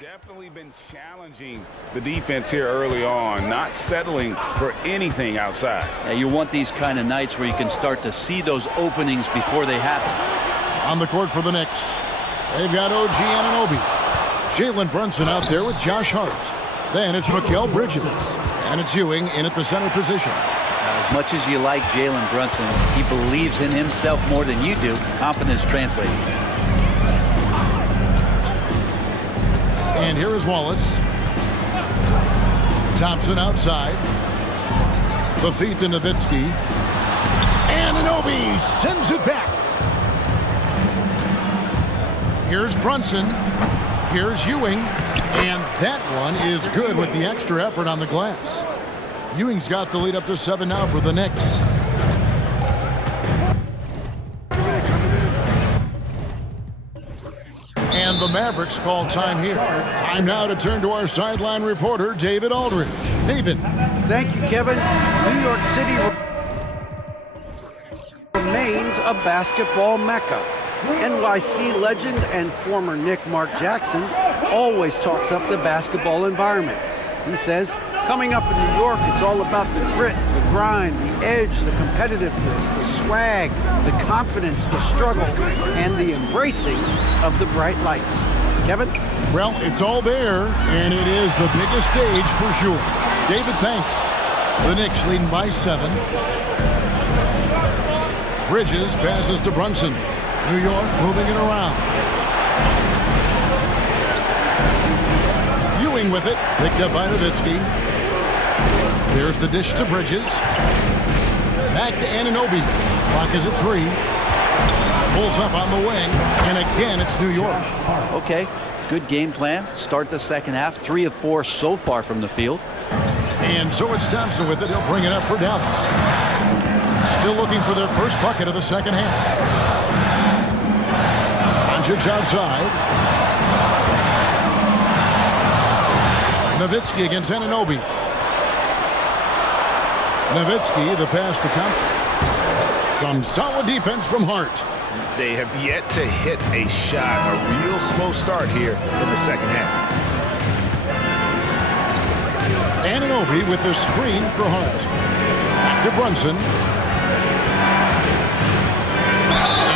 definitely been challenging the defense here early on, not settling for anything outside. Yeah, you want these kind of nights where you can start to see those openings before they happen. On the court for the Knicks, they've got OG Anunoby. Jalen Brunson out there with Josh Hart. Then it's Mikal Bridges. And it's Ewing in at the center position. As much as you like Jalen Brunson, he believes in himself more than you do. Confidence translated. And here is Wallace. Thompson outside. The feet to Nowitzki. Anunoby sends it back. Here's Brunson. Here's Ewing. And that one is good with the extra effort on the glass. Ewing's got the lead up to 7 now for the Knicks. And the Mavericks call time here. Time now to turn to our sideline reporter, David Aldridge. David. Thank you, Kevin. New York City remains a basketball mecca. NYC legend and former Knick Mark Jackson always talks up the basketball environment. He says, coming up in New York, it's all about the grit, the grind, the edge, the competitiveness, the swag, the confidence, the struggle, and the embracing of the bright lights. Kevin? Well, it's all there, and it is the biggest stage for sure. David, thanks. The Knicks leading by 7. Bridges passes to Brunson. New York moving it around. Ewing with it, picked up by Nowitzki. There's the dish to Bridges. Back to Anunoby. Clock is at 3. Pulls up on the wing, and again it's New York. Okay, good game plan. Start the second half. 3 of 4 so far from the field. And so it's Thompson with it. He'll bring it up for Dallas. Still looking for their first bucket of the second half. Doncic outside. Nowitzki against Anunoby. Nowitzki, the pass to Thompson. Some solid defense from Hart. They have yet to hit a shot, a real slow start here in the second half. Anunoby with the screen for Hart. Back to Brunson.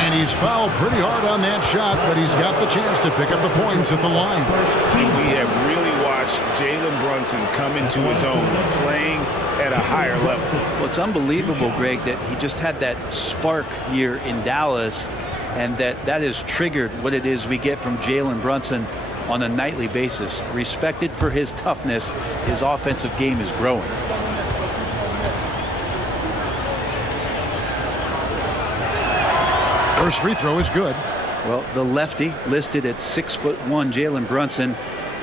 And he's fouled pretty hard on that shot, but he's got the chance to pick up the points at the line. We have really watched Jalen Brunson come into his own, playing at a higher level. Well, it's unbelievable, Greg, that he just had that spark here in Dallas, and that has triggered what it is we get from Jalen Brunson on a nightly basis. Respected for his toughness, his offensive game is growing. First free throw is good. Well, the lefty listed at 6'1", Jalen Brunson,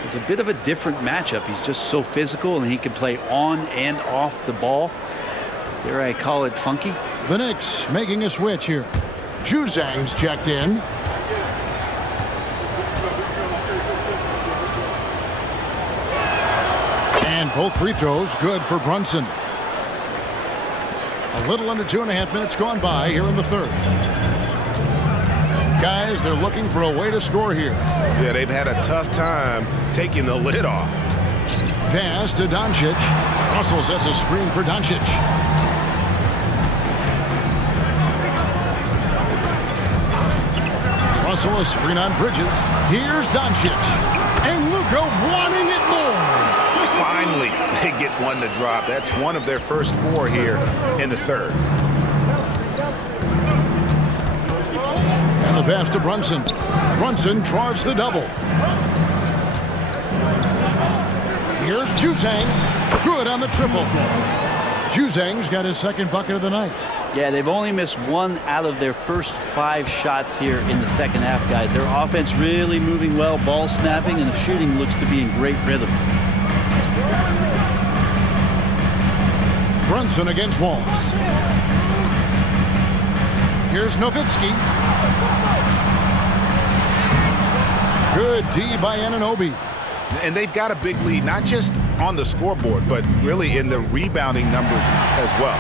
is a bit of a different matchup. He's just so physical, and he can play on and off the ball. Dare I call it funky? The Knicks making a switch here. Juzang's checked in. And both free throws good for Brunson. A little under 2.5 minutes gone by here in the third. Guys, they're looking for a way to score here. Yeah, they've had a tough time taking the lid off. Pass to Doncic. Russell sets a screen for Doncic. Russell a screen on Bridges. Here's Doncic. And Luka wanting it more. Finally, they get one to drop. That's one of their first 4 here in the third. And the pass to Brunson. Brunson draws the double. Here's Juzang. Good on the triple. Juzang's got his second bucket of the night. Yeah, they've only missed 1 out of their first 5 shots here in the second half, guys. Their offense really moving well, ball snapping, and the shooting looks to be in great rhythm. Brunson against Wallace. Here's Nowitzki. Good D by Anunoby. And they've got a big lead, not just on the scoreboard, but really in the rebounding numbers as well.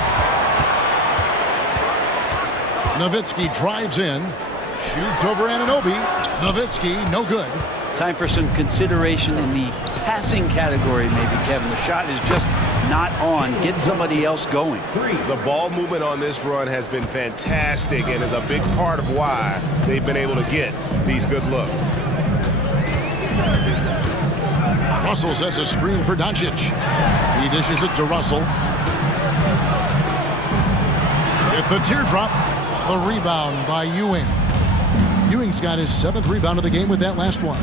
Nowitzki drives in. Shoots over Anunoby. Nowitzki, no good. Time for some consideration in the passing category, maybe, Kevin. The shot is just not on. Get somebody else going. The ball movement on this run has been fantastic and is a big part of why they've been able to get these good looks. Russell sets a screen for Doncic. He dishes it to Russell. With the teardrop, the rebound by Ewing. Ewing's got his 7th rebound of the game with that last one.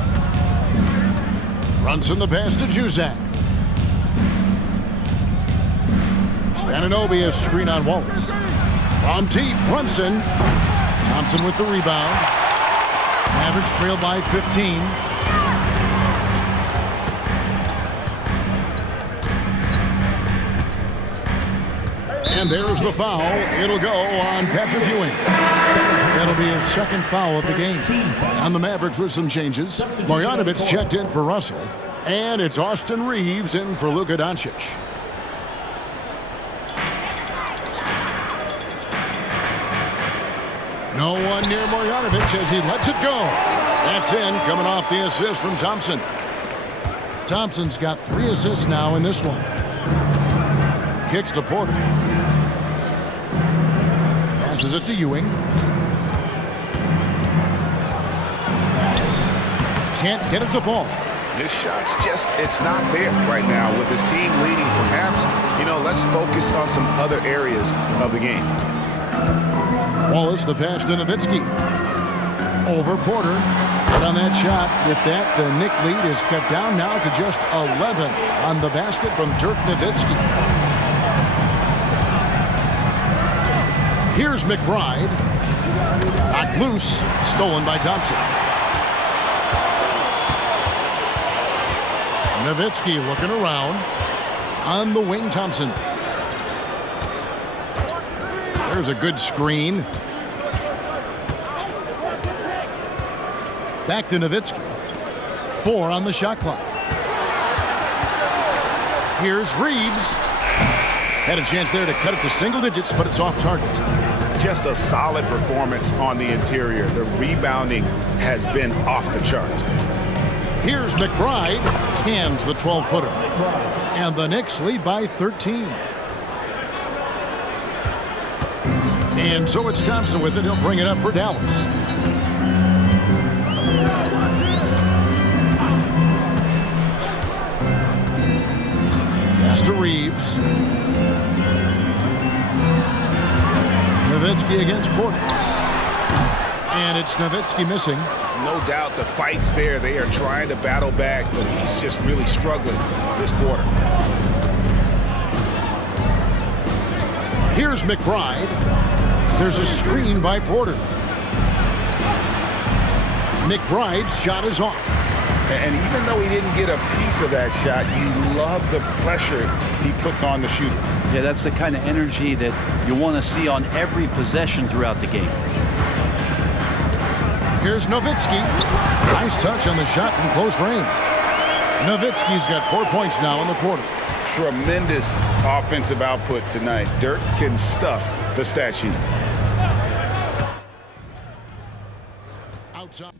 Brunson the pass to Juzang. Anunoby a screen on Wallace. From deep, Brunson. Thompson with the rebound. Mavericks trail by 15. And there's the foul. It'll go on Patrick Ewing. That'll be his 2nd foul of the game. On the Mavericks with some changes. Marjanovic checked in for Russell. And it's Austin Reeves in for Luka Doncic. No one near Marjanovic as he lets it go. That's in, coming off the assist from Thompson. Thompson's got 3 assists now in this one. Kicks to Porter. Passes it to Ewing. Can't get it to fall. This shot's just, it's not there right now with his team leading. Perhaps, let's focus on some other areas of the game. Wallace, the pass to Nowitzki. Over Porter. But on that shot, with that, the Knick lead is cut down now to just 11 on the basket from Dirk Nowitzki. Here's McBride. Knocked loose. Stolen by Thompson. Nowitzki looking around. On the wing, Thompson. There's a good screen. Back to Nowitzki. 4 on the shot clock. Here's Reeves. Had a chance there to cut it to single digits, but it's off target. Just a solid performance on the interior. The rebounding has been off the charts. Here's McBride. Cans the 12-footer. And the Knicks lead by 13. And so it's Thompson with it. He'll bring it up for Dallas. Pass to Reeves. Nowitzki against Porter. And it's Nowitzki missing. No doubt the fight's there. They are trying to battle back, but he's just really struggling this quarter. Here's McBride. There's a screen by Porter. McBride's shot is off. And even though he didn't get a piece of that shot, you love the pressure he puts on the shooter. Yeah, that's the kind of energy that you want to see on every possession throughout the game. Here's Nowitzki. Nice touch on the shot from close range. Nowitzki's got 4 points now in the quarter. Tremendous offensive output tonight. Dirk can stuff the stat sheet. Outside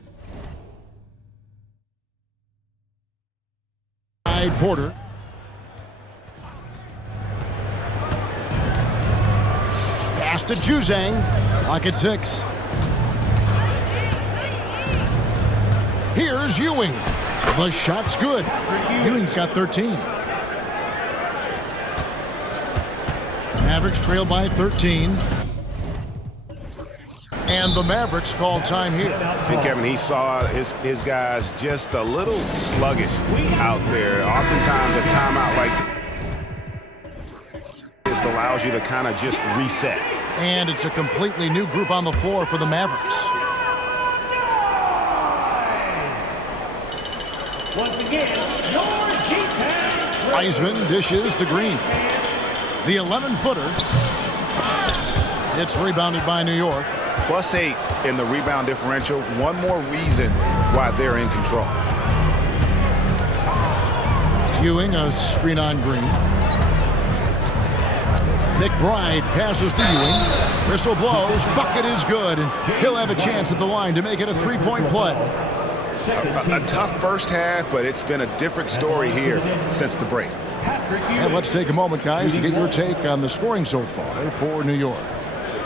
Porter. Pass to Juzang. Clock at 6. Here's Ewing. The shot's good. Ewing's got 13. Mavericks trail by 13. And the Mavericks call time here. And Kevin, he saw his guys just a little sluggish out there. Oftentimes a timeout like this allows you to kind of just reset. And it's a completely new group on the floor for the Mavericks. Once again, your G-Town. Wiseman dishes to Green. The 11-footer. It's rebounded by New York. +8 in the rebound differential. One more reason why they're in control. Ewing, a screen on Green. McBride passes to Ewing. Whistle blows. Bucket is good, and he'll have a chance at the line to make it a 3-point play. A tough first half, but it's been a different story here since the break. And let's take a moment, guys, to get your take on the scoring so far for New York.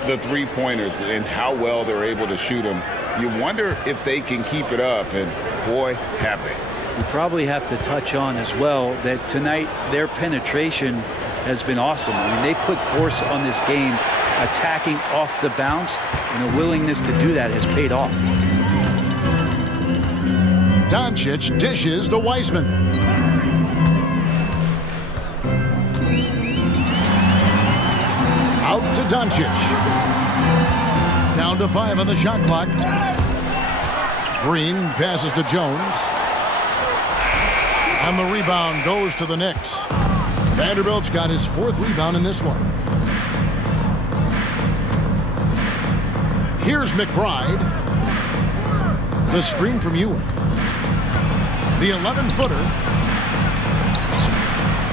The three-pointers and how well they're able to shoot them. You wonder if they can keep it up, and boy, have they. We probably have to touch on as well that tonight their penetration has been awesome. I mean, they put force on this game, attacking off the bounce, and the willingness to do that has paid off. Doncic dishes to Wiseman. Out to Doncic. Down to 5 on the shot clock. Green passes to Jones. And the rebound goes to the Knicks. Vanderbilt's got his 4th rebound in this one. Here's McBride. The screen from Ewing. The 11-footer.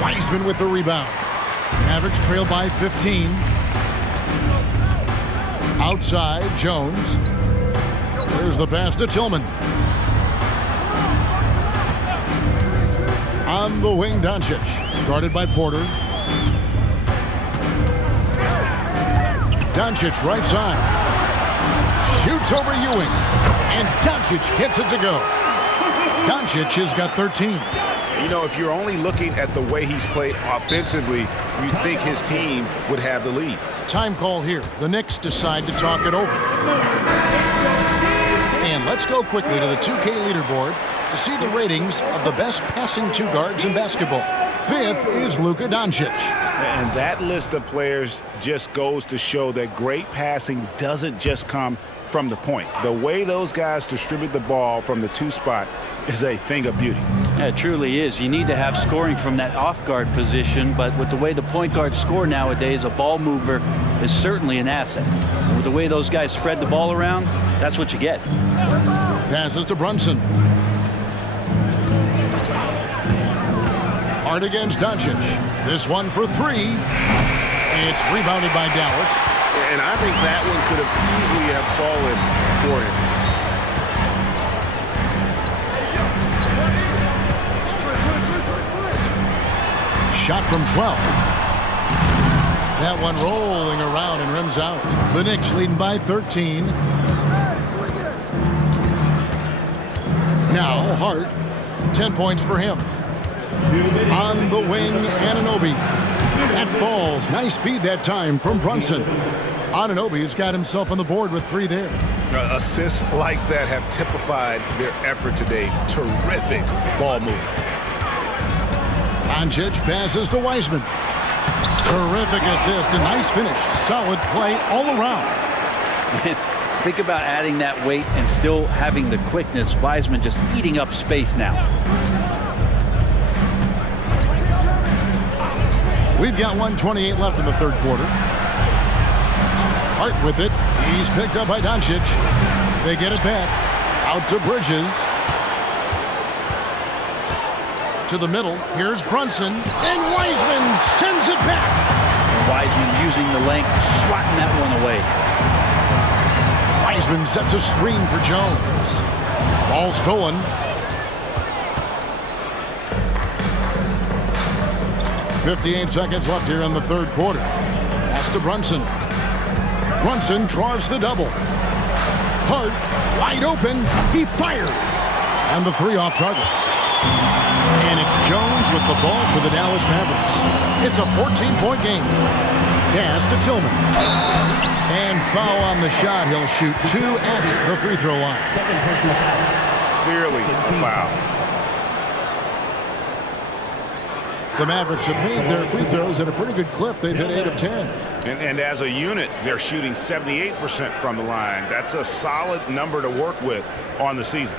Wiseman with the rebound. Mavericks trail by 15. Outside, Jones. There's the pass to Tillman. On the wing, Doncic. Guarded by Porter. Doncic right side. Shoots over Ewing. And Doncic gets it to go. Doncic has got 13. You know, if you're only looking at the way he's played offensively, you think his team would have the lead. Time call here. The Knicks decide to talk it over. And let's go quickly to the 2K leaderboard to see the ratings of the best passing two guards in basketball. 5th is Luka Doncic. And that list of players just goes to show that great passing doesn't just come from the point. The way those guys distribute the ball from the 2 spot is a thing of beauty. Yeah, it truly is. You need to have scoring from that off-guard position, but with the way the point guards score nowadays, a ball mover is certainly an asset. And with the way those guys spread the ball around, that's what you get. Passes to Brunson. Hard against Doncic. This one for 3. It's rebounded by Dallas. And I think that one could have easily have fallen for him. Shot from 12. That one rolling around and rims out. The Knicks leading by 13. Now Hart. 10 points for him. On the wing, Anunoby. That falls. Nice feed that time from Brunson. Anunoby has got himself on the board with 3 there. Assists like that have typified their effort today. Terrific ball movement. Doncic passes to Wiseman. Terrific assist. A nice finish. Solid play all around. Think about adding that weight and still having the quickness. Wiseman just eating up space now. We've got 1:28 left in the 3rd quarter. Hart with it. He's picked up by Doncic. They get it back. Out to Bridges. To the middle. Here's Brunson. And Wiseman sends it back. And Wiseman using the length, swatting that one away. Wiseman sets a screen for Jones. Ball stolen. .58 seconds left here in the 3rd quarter. Pass to Brunson. Brunson draws the double. Hart wide open. He fires. And the 3 off target. And it's Jones with the ball for the Dallas Mavericks. It's a 14-point game. Pass to Tillman. And foul on the shot. He'll shoot 2 at the free throw line. Clearly a foul. The Mavericks have made their free throws at a pretty good clip. They've hit 8 of 10. And as a unit, they're shooting 78% from the line. That's a solid number to work with on the season.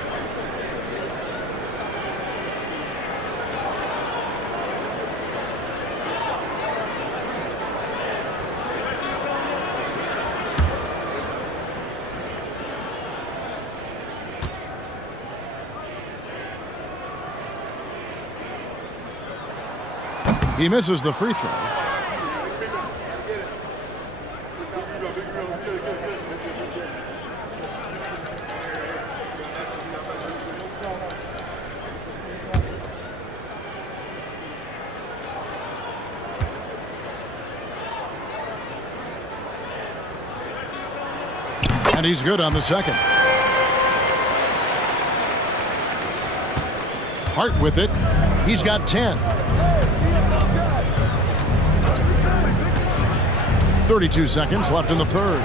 He misses the free throw. And he's good on the second. Hart with it. He's got 10. 32 seconds left in the third.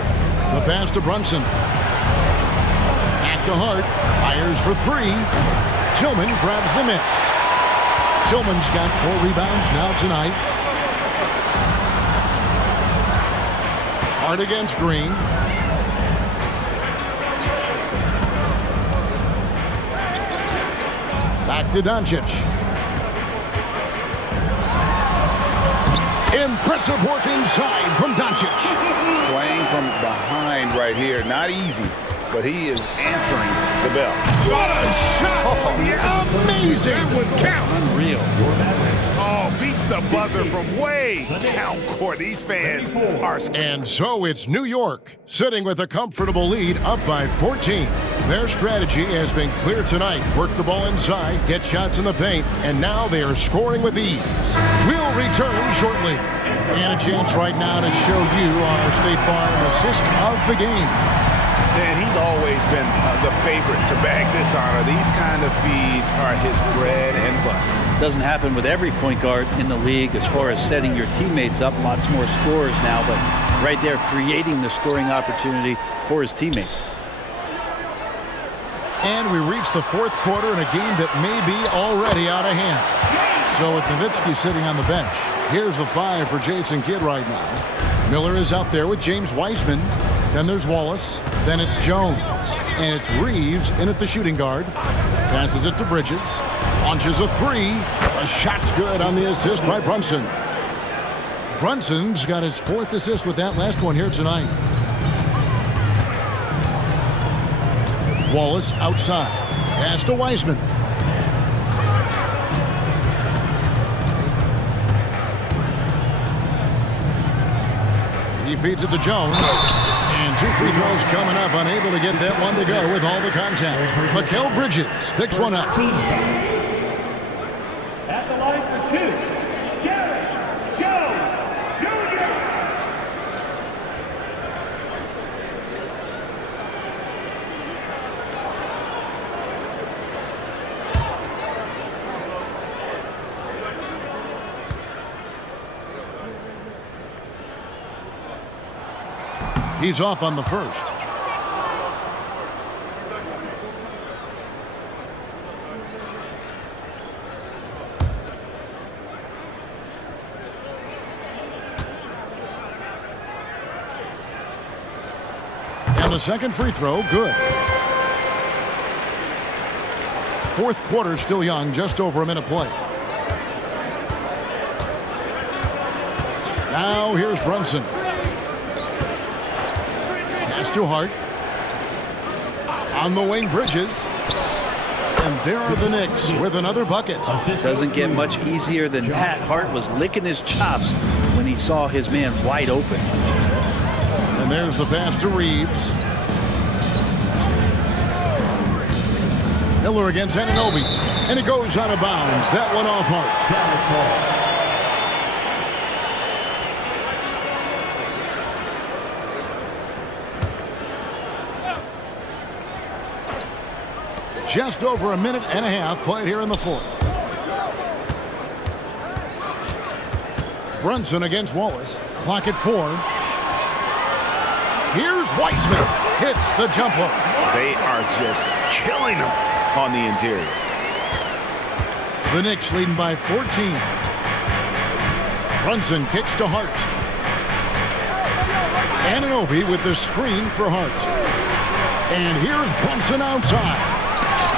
The pass to Brunson. Back to Hart. Fires for three. Tillman grabs the miss. Tillman's got 4 rebounds now tonight. Hart against Green. Back to Doncic. Impressive work inside from Doncic. Playing from behind right here. Not easy, but he is answering the bell. What a shot! Amazing! That would count. Unreal. Oh, beats the buzzer from way down court. These fans are... And so it's New York, sitting with a comfortable lead up by 14. Their strategy has been clear tonight. Work the ball inside, get shots in the paint, and now they are scoring with ease. We'll return shortly. And a chance right now to show you our State Farm assist of the game. And he's always been the favorite to bag this honor. These kind of feeds are his bread and butter. Doesn't happen with every point guard in the league as far as setting your teammates up. Lots more scorers now, but right there creating the scoring opportunity for his teammate. And we reach the fourth quarter in a game that may be already out of hand. So with Nowitzki sitting on the bench, here's the 5 for Jason Kidd right now. Miller is out there with James Wiseman. Then there's Wallace. Then it's Jones. And it's Reeves in at the shooting guard. Passes it to Bridges. Launches a 3. A shot's good on the assist by Brunson. Brunson's got his 4th assist with that last one here tonight. Wallace outside. Pass to Wiseman. He feeds it to Jones. And 2 free throws coming up. Unable to get that one to go with all the contact. Mikal Bridges picks one up. At the line for 2, Derek Jones Jr. He's off on the first. And the second free throw, good. Fourth quarter still young, just over a minute play. Now here's Brunson. Pass to Hart. On the wing, Bridges. And there are the Knicks with another bucket. Doesn't get much easier than that. Hart was licking his chops when he saw his man wide open. And there's the pass to Reeves. Miller against Anunoby. And it goes out of bounds. That one off Hart. Just over a minute and a half played here in the fourth. Brunson against Wallace. Clock at 4. Here's Wiseman. Hits the jumper. They are just killing him on the interior. The Knicks leading by 14. Brunson kicks to Hart. Anunoby with the screen for Hart. And here's Brunson outside.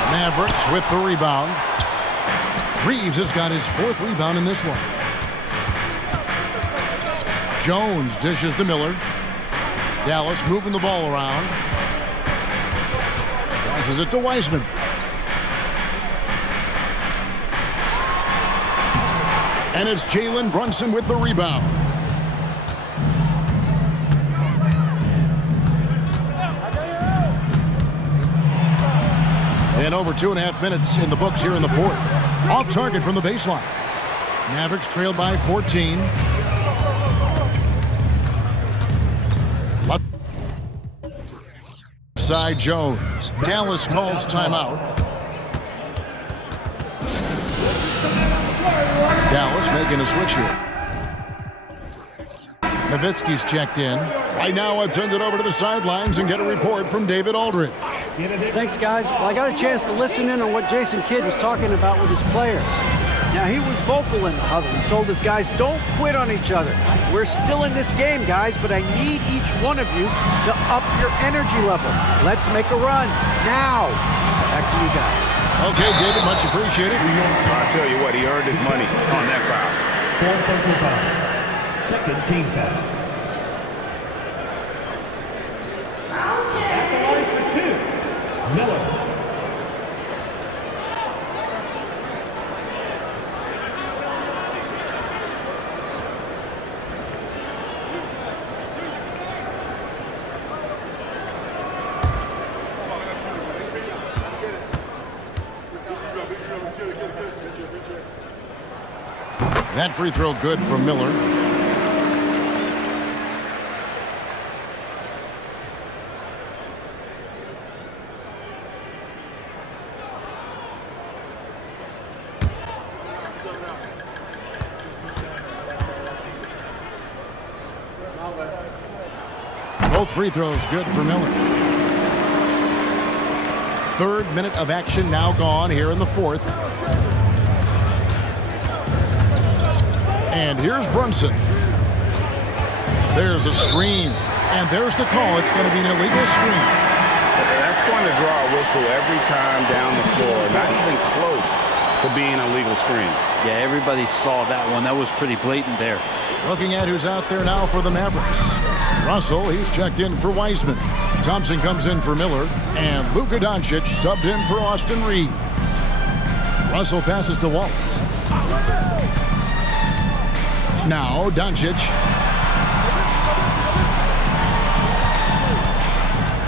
Mavericks with the rebound. Reeves has got his 4th rebound in this one. Jones dishes to Miller. Dallas moving the ball around. Passes it to Wiseman. And it's Jalen Brunson with the rebound. And over 2.5 minutes in the books here in the fourth. Off target from the baseline. Mavericks trailed by 14. Inside Jones. Dallas calls timeout. Dallas making a switch here. Nowitzki's checked in. Right now, let's send it over to the sidelines and get a report from David Aldridge. Thanks, guys. Well, I got a chance to listen in on what Jason Kidd was talking about with his players. Now, he was vocal in the huddle. He told his guys, don't quit on each other. We're still in this game, guys, but I need each one of you to up your energy level. Let's make a run now. Back to you guys. Okay, David, much appreciated. I'll tell you what, he earned his money on that foul. Fourth personal foul. Second team foul. At the line for two, Miller. That free throw good from Miller. Both free throws good for Miller. Third minute of action now gone here in the fourth. And here's Brunson. There's a screen. And there's the call. It's going to be an illegal screen. That's going to draw a whistle every time down the floor. Not even close to being a legal screen. Yeah, everybody saw that one. That was pretty blatant there. Looking at who's out there now for the Mavericks. Russell, he's checked in for Wiseman. Thompson comes in for Miller. And Luka Doncic subbed in for Austin Reed. Russell passes to Wallace. Now Doncic.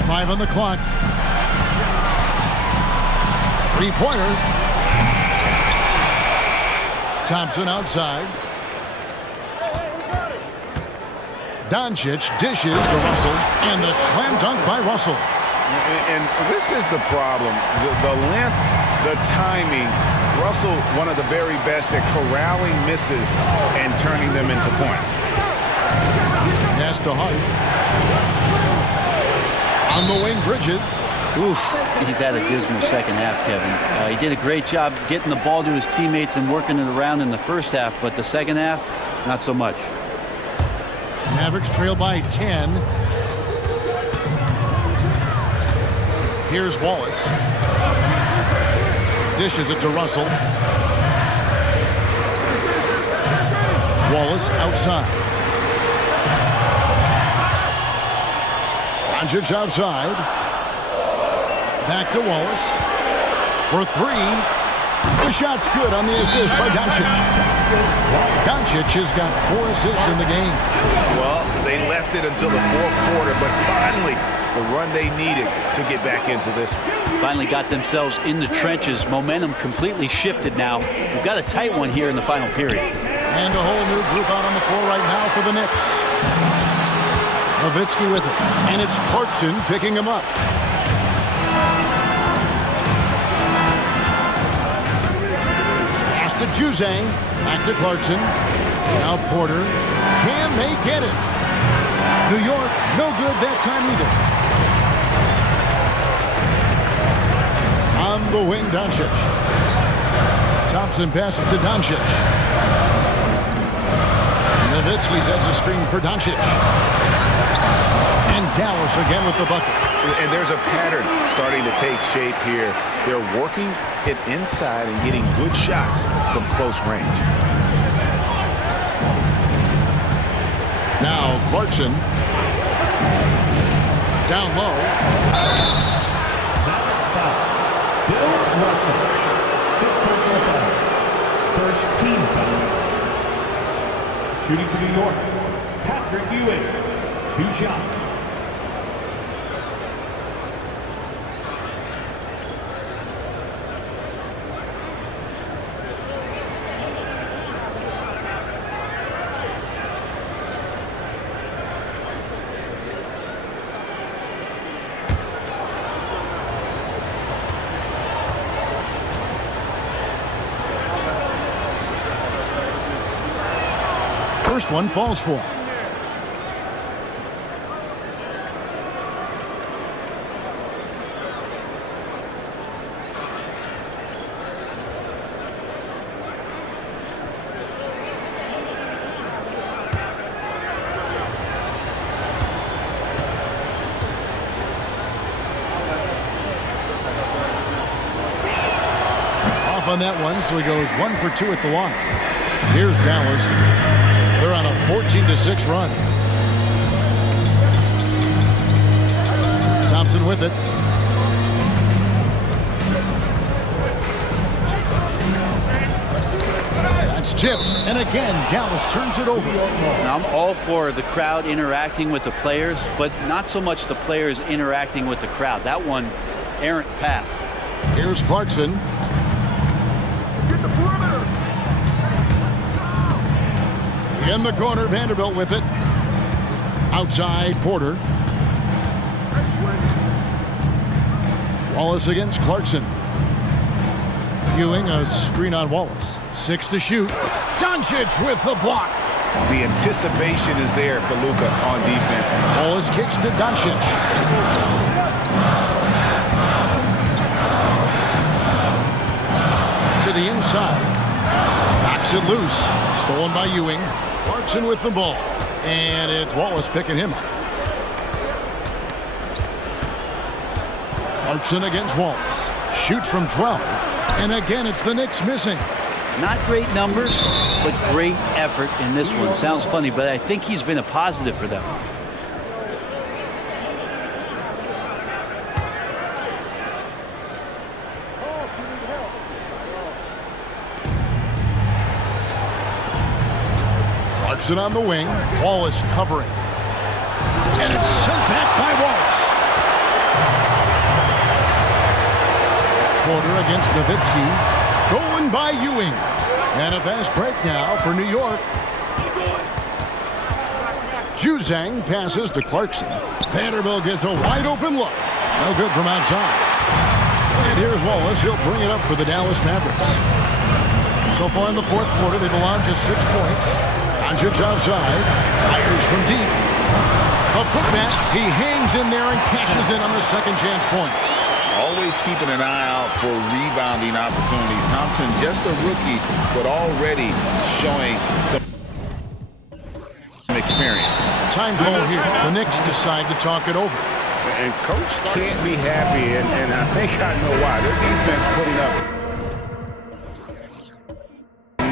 5 on the clock. Three-pointer. Thompson outside. Doncic dishes to Russell, and the slam dunk by Russell. And this is the problem. The length, the timing. Russell, one of the very best at corralling misses and turning them into points. Pass to Hart. On the wing, Bridges. Oof, he's had a dismal second half, Kevin. He did a great job getting the ball to his teammates and working it around in the first half, but the second half, not so much. Mavericks trail by 10. Here's Wallace. Dishes it to Russell. Wallace outside. Doncic outside. Back to Wallace. For three. The shot's good on the assist by Doncic. Doncic has got 4 assists in the game. Well, they left it until the fourth quarter, but finally the run they needed to get back into this one. Finally got themselves in the trenches. Momentum completely shifted now. We've got a tight one here in the final period. And a whole new group out on the floor right now for the Knicks. Nowitzki with it. And it's Clarkson picking him up. Pass to Juzang. Back to Clarkson. Now Porter. Can they get it? New York, no good that time either. On the wing, Doncic. Thompson passes to Doncic. Nowitzki sets a screen for Doncic. And Dallas again with the bucket. And there's a pattern starting to take shape here. They're working it inside and getting good shots from close range. Now Clarkson. Down low. Bill Russell. Fifth personal foul. First team foul. Shooting to New York. Patrick Ewing. 2 shots. First one falls for him. On that one, so he goes 1 for 2 at the line. Here's Dallas. They're on a 14-6 run. Thompson with it. That's tipped, and again Dallas turns it over. Now, I'm all for the crowd interacting with the players, but not so much the players interacting with the crowd. That one, errant pass. Here's Clarkson. In the corner, Vanderbilt with it. Outside, Porter. Wallace against Clarkson. Ewing, a screen on Wallace. 6 to shoot. Doncic with the block. The anticipation is there for Luka on defense. Wallace kicks to Doncic. To the inside. Knocks it loose. Stolen by Ewing. Clarkson with the ball. And it's Wallace picking him up. Clarkson against Wallace. Shoots from 12. And again, it's the Knicks missing. Not great numbers, but great effort in this one. Sounds funny, but I think he's been a positive for them. Clarkson on the wing. Wallace covering. And it's sent back by Wallace. Porter against Nowitzki. Stolen by Ewing. And a fast break now for New York. Juzang passes to Clarkson. Vanderbilt gets a wide open look. No good from outside. And here's Wallace. He'll bring it up for the Dallas Mavericks. So far in the fourth quarter, they've allowed just 6 points. Doncic outside. Fires from deep. A putback. He hangs in there and cashes in on the second chance points. Always keeping an eye out for rebounding opportunities. Thompson, just a rookie, but already showing some experience. Time call here. The Knicks decide to talk it over. And coach can't be happy, and I think I know why. Their defense putting up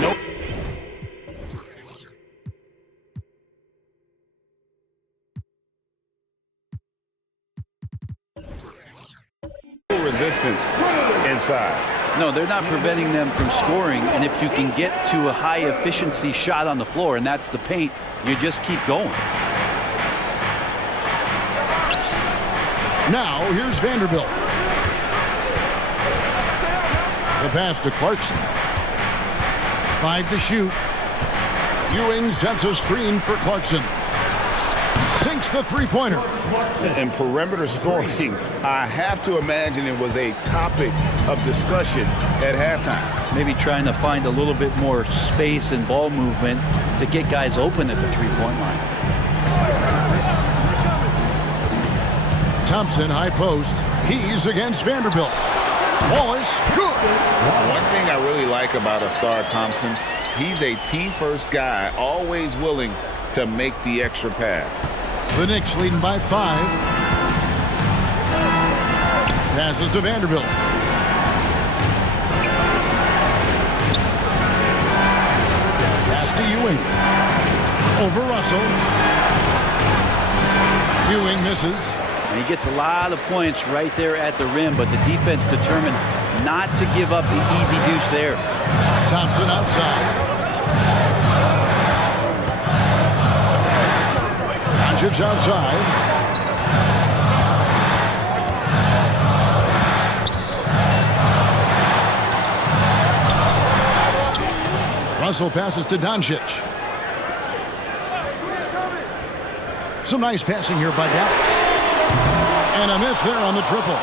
no resistance inside. No, they're not preventing them from scoring, and if you can get to a high-efficiency shot on the floor, and that's the paint, you just keep going. Now, here's Vanderbilt. The pass to Clarkson. 5 to shoot. Ewing sets a screen for Clarkson. Sinks the three-pointer. And perimeter scoring, I have to imagine it was a topic of discussion at halftime. Maybe trying to find a little bit more space and ball movement to get guys open at the three-point line. Thompson, high post. He's against Vanderbilt. Wallace, good. One thing I really like about Asar Thompson, he's a team-first guy, always willing to make the extra pass. The Knicks leading by 5. Passes to Vanderbilt. Pass to Ewing. Over Russell. Ewing misses. And he gets a lot of points right there at the rim, but the defense determined not to give up the easy deuce there. Thompson outside. Doncic outside. Russell passes to Doncic. Some nice passing here by Dallas. And a miss there on the triple.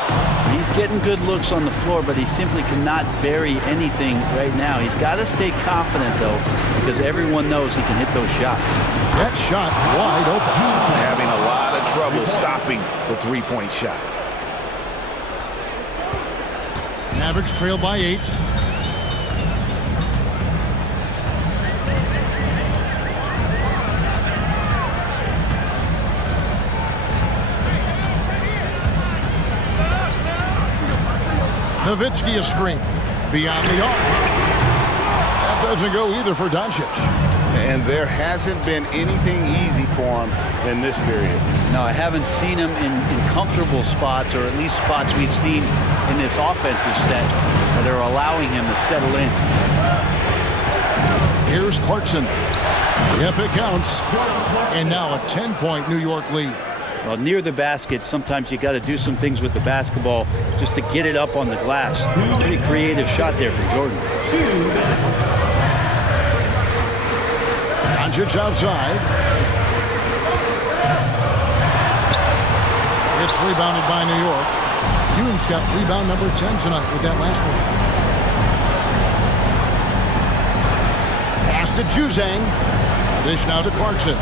He's getting good looks on the floor, but he simply cannot bury anything right now. He's got to stay confident, though, because everyone knows he can hit those shots. That shot wide open. Having a lot of trouble stopping the three-point shot. Mavericks trail by 8. Nowitzki a screen beyond the arc. That doesn't go either for Doncic. And there hasn't been anything easy for him in this period. No, I haven't seen him in comfortable spots, or at least spots we've seen in this offensive set that are allowing him to settle in. Here's Clarkson. Yep, it counts. And now a 10-point New York lead. Well, near the basket, sometimes you got to do some things with the basketball just to get it up on the glass. Pretty creative shot there from Jordan. Doncic outside. It's rebounded by New York. Ewing's got rebound number 10 tonight with that last one. Pass to Juzang. Dish now to Clarkson.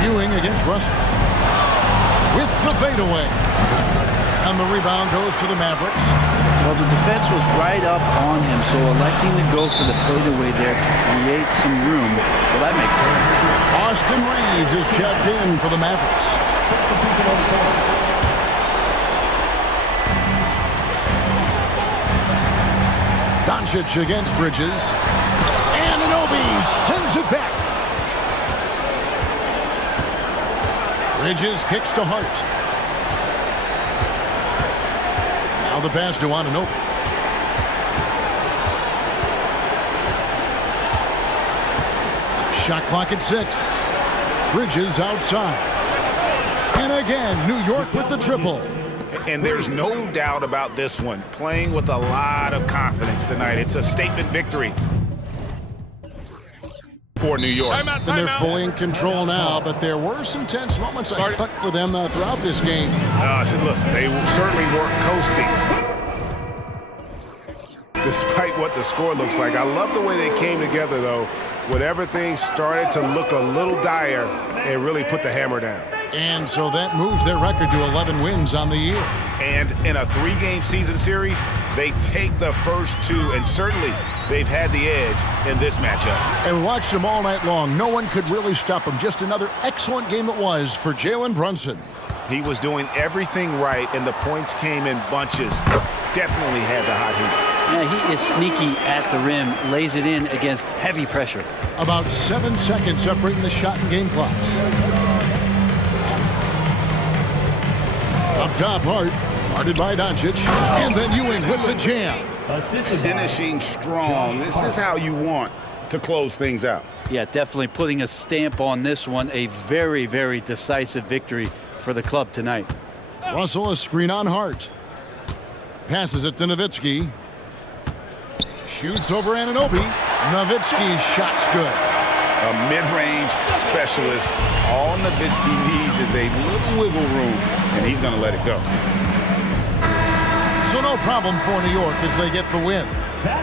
Ewing against Russell. With the fadeaway. And the rebound goes to the Mavericks. Well, the defense was right up on him, so electing to go for the fadeaway there to create some room, well, that makes sense. Austin Reeves is checked in for the Mavericks. Doncic against Bridges. Anunoby sends it back. Bridges kicks to Hart. Now the pass to Anunoby. Shot clock at 6. Bridges outside. And again, New York with the triple. And there's no doubt about this one. Playing with a lot of confidence tonight. It's a statement victory for New York. And they're fully in control now, but there were some tense moments I expect for them throughout this game. Listen, they certainly weren't coasting, despite what the score looks like. I love the way they came together, though. Whenever things started to look a little dire, they really put the hammer down. And so that moves their record to 11 wins on the year. And in a 3-game season series, they take the first 2, and certainly they've had the edge in this matchup. And we watched them all night long. No one could really stop them. Just another excellent game it was for Jalen Brunson. He was doing everything right, and the points came in bunches. Definitely had the hot heat. Yeah, he is sneaky at the rim, lays it in against heavy pressure. About 7 seconds separating the shot and game clocks. Up top, Hart. Guarded by Doncic. And then Ewing with the jam. Finishing strong. This is how you want to close things out. Yeah, definitely putting a stamp on this one. A very, very decisive victory for the club tonight. Russell, a screen on Hart. Passes it to Nowitzki. Shoots over Anunoby. Nowitzki's shot's good. A mid-range specialist. All Nowitzki needs is a little wiggle room, and he's going to let it go. So no problem for New York as they get the win.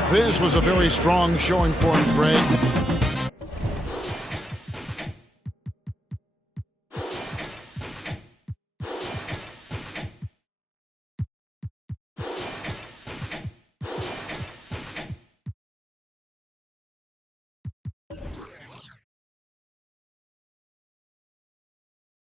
This was a very strong showing for him, Greg.